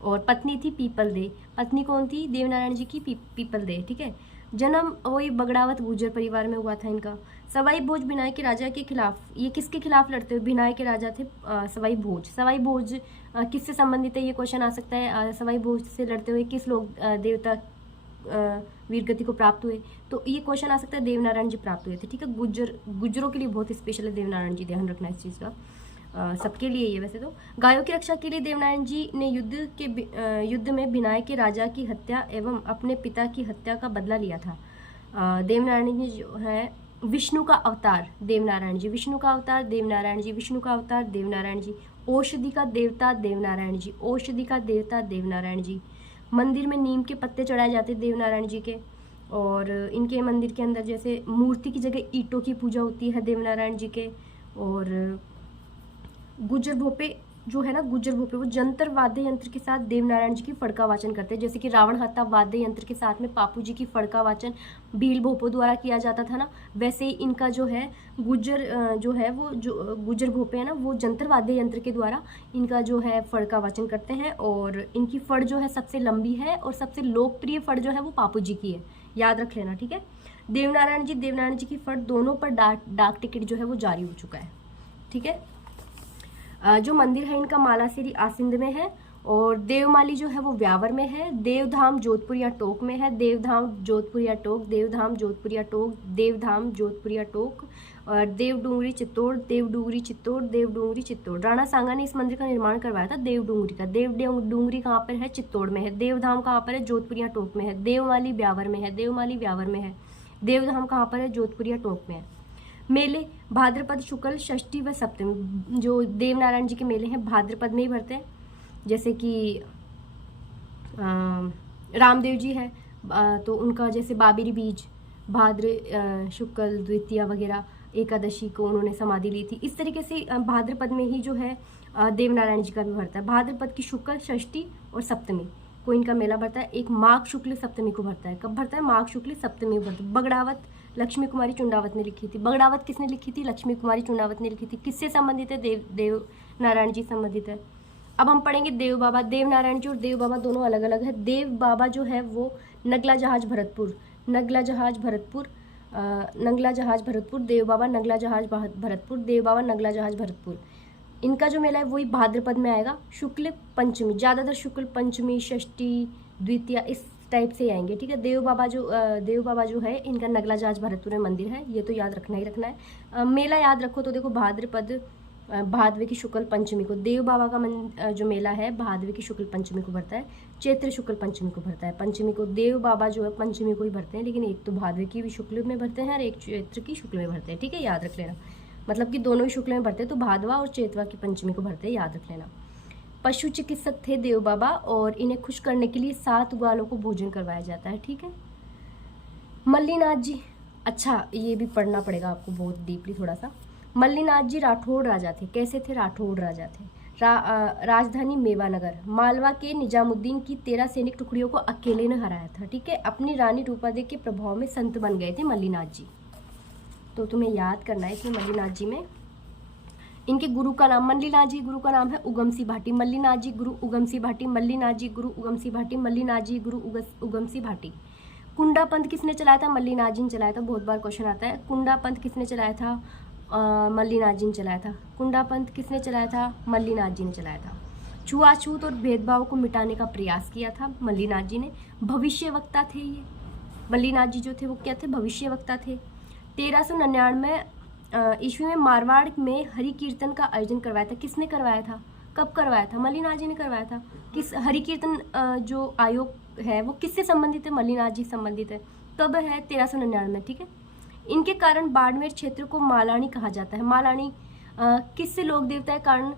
और पत्नी थी पीपल दे। पत्नी कौन थी? देवनारायण जी की पीपल दे, ठीक है। जन्म वही बगड़ावत गुर्जर परिवार में हुआ था इनका। सवाई भोज भिनाई के राजा के खिलाफ, ये किसके खिलाफ लड़ते हुए? भिनाई के राजा थे सवाई भोज। सवाई भोज किससे संबंधित है? ये क्वेश्चन आ सकता है। सवाई भोज से लड़ते हुए किस लोग देवता वीरगति को प्राप्त हुए? तो ये क्वेश्चन आ सकता है, देवनारायण जी प्राप्त हुए थे, ठीक है। गुज्जरों के लिए बहुत स्पेशल है देवनारायण जी, ध्यान रखना इस चीज़ का। सबके लिए ये वैसे तो। गायों की रक्षा के लिए देवनारायण जी ने युद्ध में भिनाई के राजा की हत्या एवं अपने पिता की हत्या का बदला लिया था। देवनारायण जी जो है विष्णु का अवतार, देवनारायण जी विष्णु का अवतार, देवनारायण जी विष्णु का अवतार, देवनारायण जी औषधि का देवता, देवनारायण जी औषधि का देवता, देवनारायण जी। मंदिर में नीम के पत्ते चढ़ाए जाते देवनारायण जी के। और इनके मंदिर के अंदर जैसे मूर्ति की जगह ईंटों की पूजा होती है देवनारायण जी के। और गुज्जर भोपे जो है ना, गुज्जर भोपे वो जंतर वाद्य यंत्र के साथ देवनारायण जी की फड़का वाचन करते हैं। जैसे कि रावण हत्ता वाद्य यंत्र के साथ में पापू जी की फड़का वाचन भील भोपो द्वारा किया जाता था ना, वैसे ही इनका जो है गुज्जर जो है वो जो गुज्जर भोपे है ना, वो जंतर वाद्य यंत्र के द्वारा इनका जो है फड़का वाचन करते हैं। और इनकी फड़ जो है सबसे लंबी है और सबसे लोकप्रिय फड़ जो है वो पापू जी की है, याद रख लेना, ठीक है। देवनारायण जी की फड़ दोनों पर डाक टिकट जो है वो जारी हो चुका है, ठीक है। जो मंदिर है इनका मालासेरी आसिंद में है। और देवमाली जो है वो व्यावर में है। देवधाम जोधपुर या टोक में है। देवधाम जोधपुर या टोक, देवधाम जोधपुर या टोक, देवधाम जोधपुर या टोक। और देवडूंगरी चित्तौड़, देवडूंगरी चित्तौड़, देवडूंगरी चित्तौड़। राणा सांगा ने इस मंदिर का निर्माण करवाया था देवडूंगरी का। देवडूंगरी कहाँ पर है? चित्तौड़ में है। देवधाम कहाँ पर है? जोधपुर या टोक में है। देवमाली ब्यावर में है। देवमाली ब्यावर में है। देवधाम कहाँ पर है? जोधपुर या टोक में है। मेले भाद्रपद शुक्ल षष्ठी व सप्तमी, जो देवनारायण जी के मेले हैं भाद्रपद में ही भरते हैं। जैसे कि रामदेव जी है तो उनका जैसे बाबरी बीज, भाद्र शुक्ल द्वितीया वगैरह, एकादशी को उन्होंने समाधि ली थी। इस तरीके से भाद्रपद में ही जो है देवनारायण जी का भी भरता है। भाद्रपद की शुक्ल षष्ठी और सप्तमी को इनका मेला भरता है। एक माघ शुक्ल सप्तमी को भरता है। कब भरता है? माघ शुक्ल सप्तमी को भरता है। बगड़ावत लक्ष्मी कुमारी चुंडावत ने लिखी थी। बगड़ावत किसने लिखी थी? लक्ष्मी कुमारी चुंडावत ने लिखी थी। किससे संबंधित है? देवनारायण जी संबंधित है। अब हम पढ़ेंगे देव बाबा। देवनारायण जी और देव बाबा दोनों अलग अलग है। देव बाबा जो है वो नगला जहाज भरतपुर, नगला जहाज भरतपुर, नगला जहाज भरतपुर, देव बाबा नगला जहाज भरतपुर, देव बाबा नगला जहाज भरतपुर। इनका जो मेला है वही भाद्रपद में आएगा, शुक्ल पंचमी, ज़्यादातर शुक्ल पंचमी, षष्ठी, द्वितीया, इस टाइप से आएंगे, ठीक है। देव बाबा जो है इनका नगला जाज भरतपुर में मंदिर है, ये तो याद रखना ही रखना है। मेला याद रखो तो देखो भाद्रपद भादवे की शुक्ल पंचमी को देव बाबा का जो मेला है भादवे की शुक्ल पंचमी को भरता है, चैत्र शुक्ल पंचमी को भरता है। पंचमी को देव बाबा जो है पंचमी को ही भरते हैं, लेकिन एक तो भादवे की भी शुक्ल में भरते हैं और एक चैत्र की शुक्ल में भरते हैं, ठीक है, याद रख लेना। मतलब कि दोनों ही शुक्ल में भरते हैं, तो भादवा और चैतवा की पंचमी को भरते हैं, याद रख लेना। पशु चिकित्सक थे देव बाबा और इन्हें खुश करने के लिए 7 ग्वालों को भोजन करवाया जाता है, ठीक है। मल्लीनाथ जी, अच्छा ये भी पढ़ना पड़ेगा आपको बहुत डीपली थोड़ा सा। मल्लीनाथ जी राठौड़ राजा थे। कैसे थे? राठौड़ राजा थे। राजधानी मेवानगर। मालवा के निजामुद्दीन की 13 सैनिक टुकड़ियों को अकेले ने हराया था, ठीक है। अपनी रानी रूपादेवी के प्रभाव में संत बन गए थे मल्लीनाथ जी, तो तुम्हें याद करना है इसमें मल्लीनाथ जी में। इनके गुरु का नाम, मल्लीनाथ जी गुरु का नाम है उगमसी भाटी। मल्लीनाथ जी गुरु उगमसी भाटी, मल्लीनाथ जी गुरु उगमसी भाटी, मल्लीनाथ जी गुरु उगमसी भाटी। कुंडा पंथ किसने चलाया था? मल्लीनाथ जी ने चलाया था, बहुत बार क्वेश्चन आता है। कुंडा पंथ किसने चलाया था? मल्लीनाथ जी ने चलाया था। कुंडा पंथ किसने चलाया था? मल्लीनाथ जी ने चलाया था। छुआछूत और भेदभाव को मिटाने का प्रयास किया था मल्लीनाथ जी ने। भविष्य वक्ता थे ये मल्लीनाथ जी जो थे, वो क्या थे? भविष्य वक्ता थे। 1399 ईस्वी में मारवाड़ में हरि कीर्तन का आयोजन करवाया था। किसने करवाया था? कब करवाया था? मल्लीनाथ जी ने करवाया था। किस हरि कीर्तन जो आयोग है वो किससे संबंधित है? मल्लीनाथ जी संबंधित है। कब है? 1399, ठीक है। इनके कारण बाड़मेर क्षेत्र को मालानी कहा जाता है। मालानी किससे लोक देवता है कारण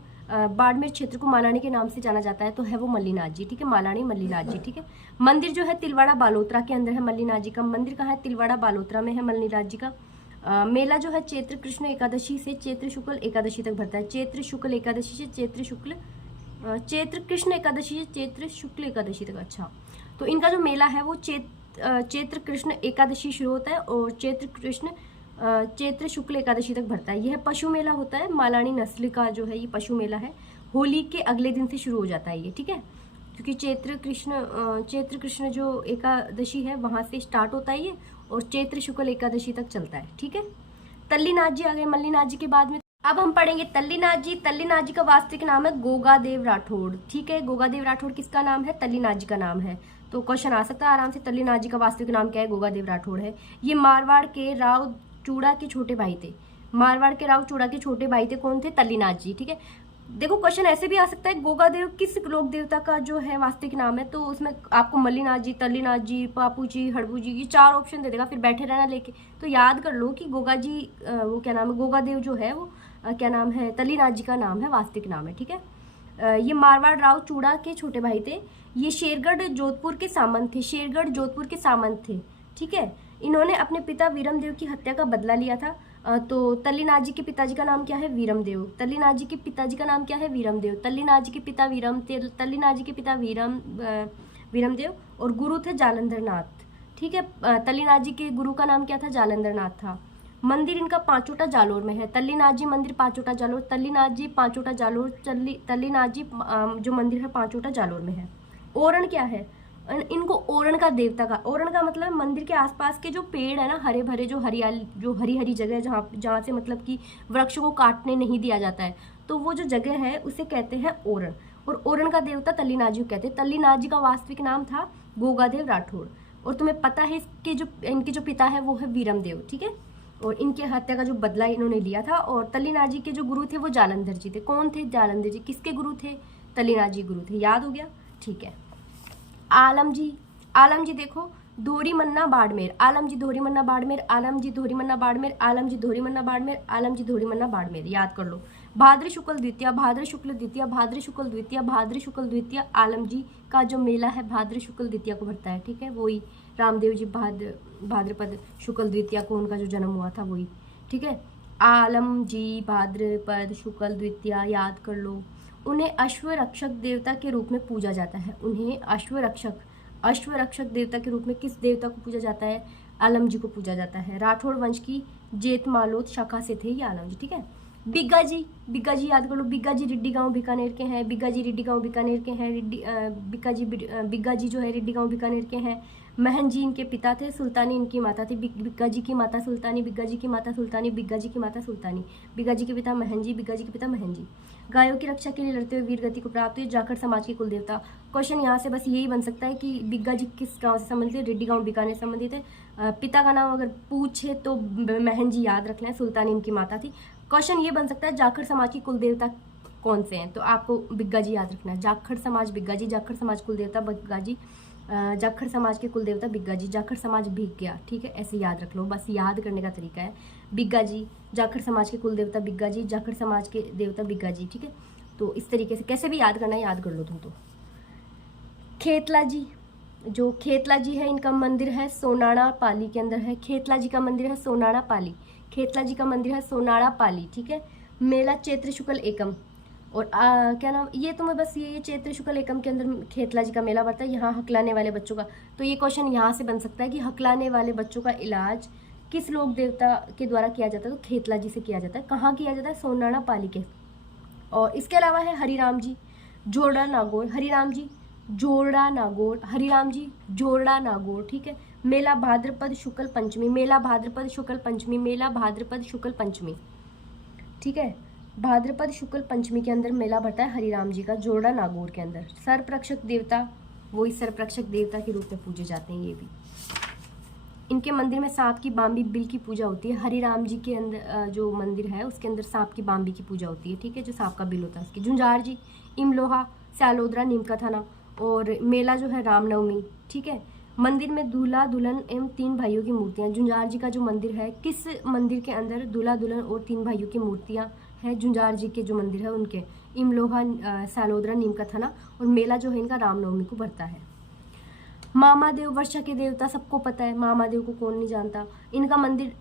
बाड़मेर क्षेत्र को मालानी के नाम से जाना जाता है? तो है वो मल्लीनाथ जी, ठीक है। मालानी मल्लीनाथ जी, ठीक है। मंदिर जो है तिलवाड़ा बालोतरा के अंदर है मल्लीनाथ जी का मंदिर। कहाँ है? तिलवाड़ा बालोतरा में है मल्लीनाथ जी का। मेला जो है चैत्र कृष्ण एकादशी से चैत्र शुक्ल एकादशी तक भरता है। चैत्र शुक्ल एकादशी से चैत्र कृष्ण एकादशी से चैत्र शुक्ल एकादशी तक। अच्छा, तो इनका जो मेला है वो चैत्र कृष्ण एकादशी शुरू होता है और चैत्र शुक्ल एकादशी तक भरता है। यह पशु मेला होता है। मालानी नस्ल का जो है ये पशु मेला है। होली के अगले दिन से शुरू हो जाता है ये, ठीक है, क्योंकि चैत्र कृष्ण जो एकादशी है वहां से स्टार्ट होता है ये और चैत्र शुक्ल एकादशी तक चलता है, ठीक है। तल्लीनाथ जी आ गए मल्लीनाथ जी के बाद में। अब हम पढ़ेंगे तल्लीनाथ जी। तल्लीनाथ जी का वास्तविक नाम है गोगादेव राठौड़, ठीक है। गोगादेव राठौड़ किसका नाम है? तल्लीनाथ जी का नाम है। तो क्वेश्चन आ सकता है आराम से, तल्लीनाथ जी का वास्तविक नाम क्या है? गोगादेव राठौड़ है। ये मारवाड़ के राव चूड़ा के छोटे भाई थे। मारवाड़ के राव चूड़ा के छोटे भाई थे, कौन थे? तल्लीनाथ जी, ठीक है। देखो क्वेश्चन ऐसे भी आ सकता है, गोगादेव किस लोक देवता का जो है वास्तविक नाम है? तो उसमें आपको मल्लीनाथ जी, तल्लीनाथ जी, पापू जी, हड़बू जी, ये 4 ऑप्शन दे देगा, फिर बैठे रहना लेके। तो याद कर लो कि गोगा जी वो क्या नाम है, गोगादेव जो है वो क्या नाम है? तल्लीनाथ जी का नाम है, वास्तविक नाम है, ठीक है। ये मारवाड़ राव चूड़ा के छोटे भाई थे। ये शेरगढ़ जोधपुर के सामंत थे। शेरगढ़ जोधपुर के सामंत थे, ठीक है। इन्होंने अपने पिता वीरमदेव की हत्या का बदला लिया था। तो तल्लीनाथ जी के पिताजी का नाम क्या है? वीरमदेव। तल्लीनाथ जी के पिताजी का नाम क्या है? वीरमदेव। तल्लीनाथ जी के पिता तल्लीनाथ जी के पिता वीरमदेव और गुरु थे जालंधर नाथ, ठीक है। तल्लीनाथ जी के गुरु का नाम क्या था? जालंधर नाथ था। मंदिर इनका पांचोटा जालोर में है। तल्लीनाथ जी मंदिर पांचोटा जालोर, तल्लीनाथ जी पांचोटा जालोर, तल्लीनाथ जी जो मंदिर है पांचोटा जालोर में है। ओरण क्या है? इनको ओरण का देवता का, ओरण का मतलब मंदिर के आसपास के जो पेड़ है ना, हरे भरे, जो हरियाली, जो हरी हरी जगह है जहाँ से मतलब कि वृक्ष को काटने नहीं दिया जाता है, तो वो जो जगह है उसे कहते हैं ओरण। और ओरण का देवता तल्लीनाथ जी को कहते हैं। तल्लीनाथ जी का वास्तविक नाम था गोगादेव राठौड़। और तुम्हें पता है इनके जो पिता है वो है वीरमदेव, ठीक है। और इनके हत्या का जो बदला इन्होंने लिया था। और तल्लीनाथ जी के जो गुरु थे वो जालंधर जी थे। कौन थे? जालंधर जी। किसके गुरु थे? तल्लीनाथ जी गुरु थे। याद हो गया, ठीक है। आलम जी देखो, धोरी मन्ना बाड़मेर, आलम जी धोरी मन्ना बाड़मेर, आलम जी धोरी मन्ना बाड़मेर, आलम जी धोरी मन्ना बाड़मेर, आलम जी धोरी मन्ना बाड़मेर, याद कर लो। भाद्र शुक्ल द्वितीया, भाद्र शुक्ल द्वितीया, भाद्र शुक्ल द्वितीया, भाद्र शुक्ल द्वितीया, आलम जी का जो मेला है भाद्र शुक्ल द्वितीया को भरता है, ठीक है। वही रामदेव जी भाद्रपद शुक्ल द्वितीया को उनका जो जन्म हुआ था वही, ठीक है। आलम जी भाद्रपद शुक्ल द्वितीया, याद कर लो। उन्हें अश्वरक्षक देवता के रूप में पूजा जाता है। उन्हें अश्वरक्षक देवता के रूप में किस देवता को पूजा जाता है? आलम जी को पूजा जाता है। राठौड़ वंश की जेतमालोत शाखा से थे ये आलम जी, ठीक है। बिग्गा जी याद कर लो। बिग्गा जी रिड्डी गांव बीकानेर के हैं। बिग्गा जी रिड्डी गांव बीकानेर के हैं। बिग्गा जी जो है रिड्डी गांव बीकानेर के हैं। महन जी इनके पिता थे, सुल्तानी इनकी माता थी। बिग्गा जी की माता सुल्तानी, बिग्गा जी की माता सुल्तानी, बिग्गा जी की माता सुल्तानी, बिग्गा जी के पिता महन जी, बिग्गा जी के पिता महन जी। गायों की रक्षा के लिए लड़ते हुए वीर गति को प्राप्त हुए, जाखड़ समाज के कुल देवता। क्वेश्चन यहाँ से बस यही बन सकता है कि बिग्गा जी किस गांव से संबंधित है, रेड्डी गांव बीकानेर संबंधित है। पिता का नाम अगर पूछे तो महन जी याद रख लें, सुल्तानी इनकी माता थी। क्वेश्चन ये बन सकता है जाखड़ समाज की कुल देवता कौन से हैं, तो आपको बिग्गा जी याद रखना है। जाखड़ समाज बिग्गा जी, जाखड़ समाज कुल देवता बिग्गा जी, जाखड़ समाज के कुल देवता बिग्गा जी, जाखड़ समाज भीग गया, ठीक है, ऐसे याद रख लो। बस याद करने का तरीका है बिग्गा जी, जाखड़ समाज के कुल देवता बिग्गा जी, जाखड़ समाज के देवता बिग्गा जी, ठीक है। तो इस तरीके से कैसे भी याद करना है, याद कर लो तुम तो। खेतला जी, जो खेतला जी है इनका मंदिर है सोनाड़ा पाली के अंदर है। खेतला जी का मंदिर है सोनाड़ा पाली, खेतला जी का मंदिर है सोनाड़ा पाली, ठीक है। मेला चैत्र शुक्ल एकम, और क्या नाम, ये तुम्हें बस ये चैत्र शुक्ल एकम के अंदर खेतला जी का मेला पड़ता है। यहाँ हकलाने वाले बच्चों का, तो ये क्वेश्चन यहाँ से बन सकता है कि हकलाने वाले बच्चों का इलाज किस लोक देवता के द्वारा किया जाता है, तो खेतला जी से किया जाता है। कहाँ किया जाता है, सोनाड़ा पाली के। और इसके अलावा है हरिराम जी जोड़ा नागौर, हरिराम जी जोड़ा नागौर, हरिराम जी जोड़ा नागौर, ठीक है। मेला भाद्रपद शुक्ल पंचमी, मेला भाद्रपद शुक्ल पंचमी, मेला भाद्रपद शुक्ल पंचमी, ठीक है। भाद्रपद शुक्ल पंचमी के अंदर मेला भरता है हरिराम जी का जोड़ा नागौर के अंदर। सर्परक्षक देवता, वो इस सर्परक्षक देवता के रूप में पूजे जाते हैं। ये भी इनके मंदिर में सांप की बाम्बी बिल की पूजा होती है। हरिराम जी के अंदर जो मंदिर है उसके अंदर सांप की बाम्बी की पूजा होती है, ठीक है, जो सांप का बिल होता है उसकी। झुंझार जी इमलोहा सालोदरा नीमका थाना, और मेला जो है रामनवमी, ठीक है। मंदिर में दूल्हा दुल्हन एवं 3 भाइयों की मूर्तियां। झुंझार जी का जो मंदिर है, किस मंदिर के अंदर दूल्हा दुल्हन और 3 भाइयों की मूर्तियां हैं, झुंझार जी के जो मंदिर है उनके। इमलोहा सालोदरा नीमका थाना, और मेला जो है इनका रामनवमी को भरता है। मामादेव वर्षा के देवता, सबको पता है मामादेव को कौन नहीं जानता। इनका मंदिर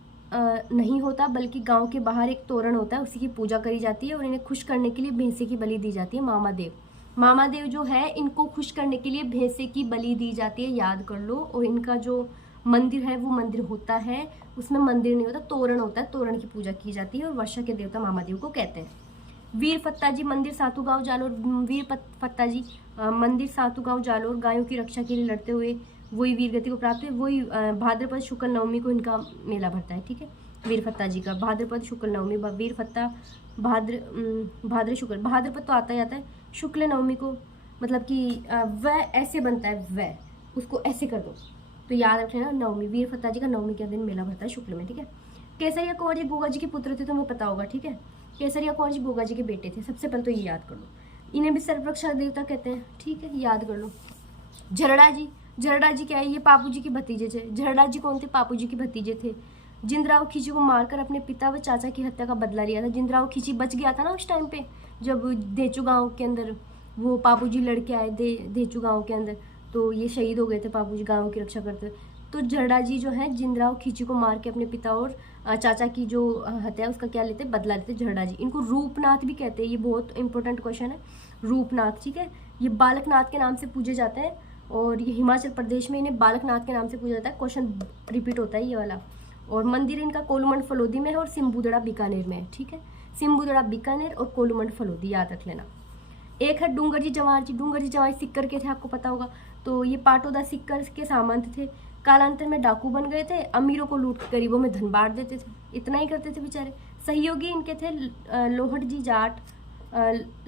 नहीं होता बल्कि गांव के बाहर एक तोरण होता है, उसी की पूजा करी जाती है, और इन्हें खुश करने के लिए भैंसे की बलि दी जाती है। मामादेव, मामादेव जो है इनको खुश करने के लिए भैंसे की बलि दी जाती है, याद कर लो। और इनका जो मंदिर है वो मंदिर होता है, उसमें मंदिर नहीं होता, तोरण होता है, तोरण की पूजा की जाती है, और वर्षा के देवता मामादेव को कहते हैं। वीर फत्ता जी मंदिर सातू गांव जालोर, वीर फत्ता जी मंदिर सातू गांव जालोर, गायों की रक्षा के लिए लड़ते हुए वही वीर गति को प्राप्त हुए, वही भाद्रपद शुक्ल नवमी को इनका मेला भरता है, ठीक है। वीर फत्ता जी का भाद्रपद शुक्ल नवमी, वीर फत्ता भाद्र शुक्ल, भाद्रपद तो आता ही आता है, शुक्ल नवमी को मतलब कि वह ऐसे बनता है, वह उसको ऐसे कर दो तो याद रख लेना, नवमी, वीर फत्ता जी का नवमी के दिन मेला भरता है शुक्ल में, ठीक है। केसरिया कुंवर जी गोगा जी के पुत्र थे, तुम्हें पता होगा, ठीक है। केसरिया कुंवर जी गोगा जी के बेटे थे, सबसे पहले तो ये याद कर लो। इन्हें भी सर्वरक्षक देवता कहते हैं, ठीक है, याद कर लो। झरड़ा जी, झरड़ा जी क्या है, ये पापू जी के भतीजे थे। झरड़ा जी कौन थे, पापू जी के भतीजे थे। जिंदराव खींची को मारकर अपने पिता व चाचा की हत्या का बदला लिया था। जिंदराव खींची बच गया था ना उस टाइम पे, जब देचू गांव के अंदर वो पापू जी लड़के आए देचू गांव के अंदर, तो ये शहीद हो गए थे पापू जी गाँव की रक्षा करते हुए। तो झरड़ा जी जो है जिंदराव खींची को मार के अपने पिता और चाचा की जो हत्या उसका क्या लेते, बदला लेते झरड़ा जी। इनको रूपनाथ भी कहते हैं, ये बहुत इंपॉर्टेंट क्वेश्चन है, रूपनाथ, ठीक है। ये बालकनाथ के नाम से पूजे जाते हैं, और ये हिमाचल प्रदेश में इन्हें बालकनाथ के नाम से पूजा जाता है। क्वेश्चन रिपीट होता है ये वाला। और मंदिर इनका कोलुमंड फलोदी में है और सिम्बुदड़ा बीकानेर में है, ठीक है। सिम्बुदड़ा बीकानेर और कोलुमंड फलोदी, याद रख लेना। एक है डूंगर जी जवाहर जी। डूंगर जी जवाहर सिक्कर के थे, आपको पता होगा, तो ये पाटोदा सिक्कर के सामंत थे। कालांतर में डाकू बन गए थे, अमीरों को लूट गरीबों में धन बांट देते थे, इतना ही करते थे बेचारे। सहयोगी इनके थे लोहट जी जाट,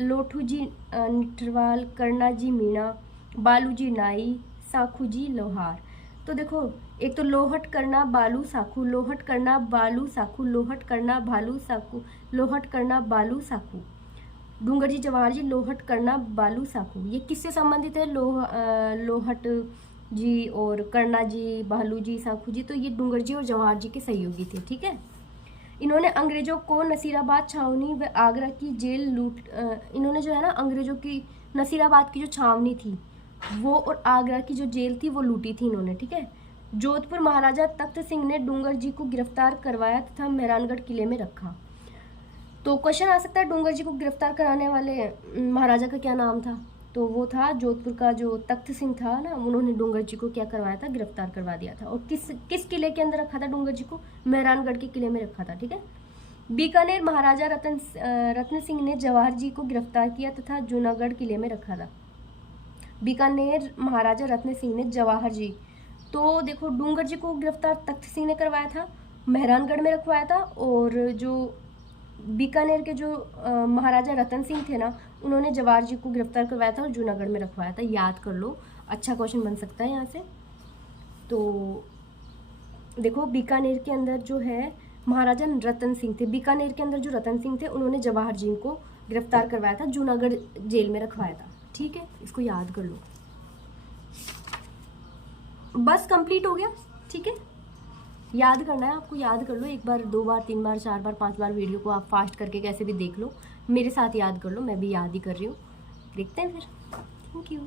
लोठू जी निठरवाल, करना जी मीणा, बालू जी नाई, साखू जी लोहार। तो देखो, एक तो लोहट करना बालू साखू, लोहट करना बालू साखू, लोहट करना भालू साखू, लोहट करना बालू साखू। डूंगर जी जवाहर जी लोहट करना बालू साखू, ये किससे संबंधित है, लोहट जी और करना जी, भालू जी, साखू जी, तो ये डूंगर जी और जवाहर जी के सहयोगी थे, ठीक है। इन्होंने अंग्रेजों को नसीराबाद छावनी व आगरा की जेल लूट, इन्होंने जो है ना अंग्रेजों की नसीराबाद की जो छावनी थी वो और आगरा की जो जेल थी वो लूटी थी इन्होंने, ठीक है। जोधपुर महाराजा तख्त सिंह ने डूंगर जी को गिरफ्तार करवाया तथा मेहरानगढ़ किले में रखा। तो क्वेश्चन आ सकता है डूंगर जी को गिरफ्तार कराने वाले महाराजा का क्या नाम था, तो वो था जोधपुर का जो तख्त सिंह था ना, उन्होंने डूंगर जी को क्या करवाया था, गिरफ्तार करवा दिया था। और किस किले के अंदर रखा था डूंगर जी को, मेहरानगढ़ के किले में रखा था, ठीक है। बीकानेर महाराजा रतन सिंह ने जवाहर जी को गिरफ्तार किया तथा जूनागढ़ किले में रखा था। बीकानेर महाराजा रत्न सिंह ने जवाहर जी, तो देखो डूंगर जी को गिरफ्तार तख्त सिंह ने करवाया था, मेहरानगढ़ में रखवाया था, और जो बीकानेर के जो महाराजा रतन सिंह थे ना, उन्होंने जवाहर जी को गिरफ्तार करवाया था और जूनागढ़ में रखवाया था। याद कर लो, अच्छा क्वेश्चन बन सकता है यहाँ से। तो देखो बीकानेर के अंदर जो है महाराजा रतन सिंह थे, बीकानेर के अंदर जो रतन सिंह थे उन्होंने जवाहर जी को गिरफ्तार करवाया था, जूनागढ़ जेल में रखवाया था। ठीक है, इसको याद कर लो। बस कंप्लीट हो गया। ठीक है, याद करना है आपको, याद कर लो, 1 बार 2 बार 3 बार 4 बार 5 बार वीडियो को आप फास्ट करके कैसे भी देख लो, मेरे साथ याद कर लो, मैं भी याद ही कर रही हूँ। देखते हैं फिर। Thank you.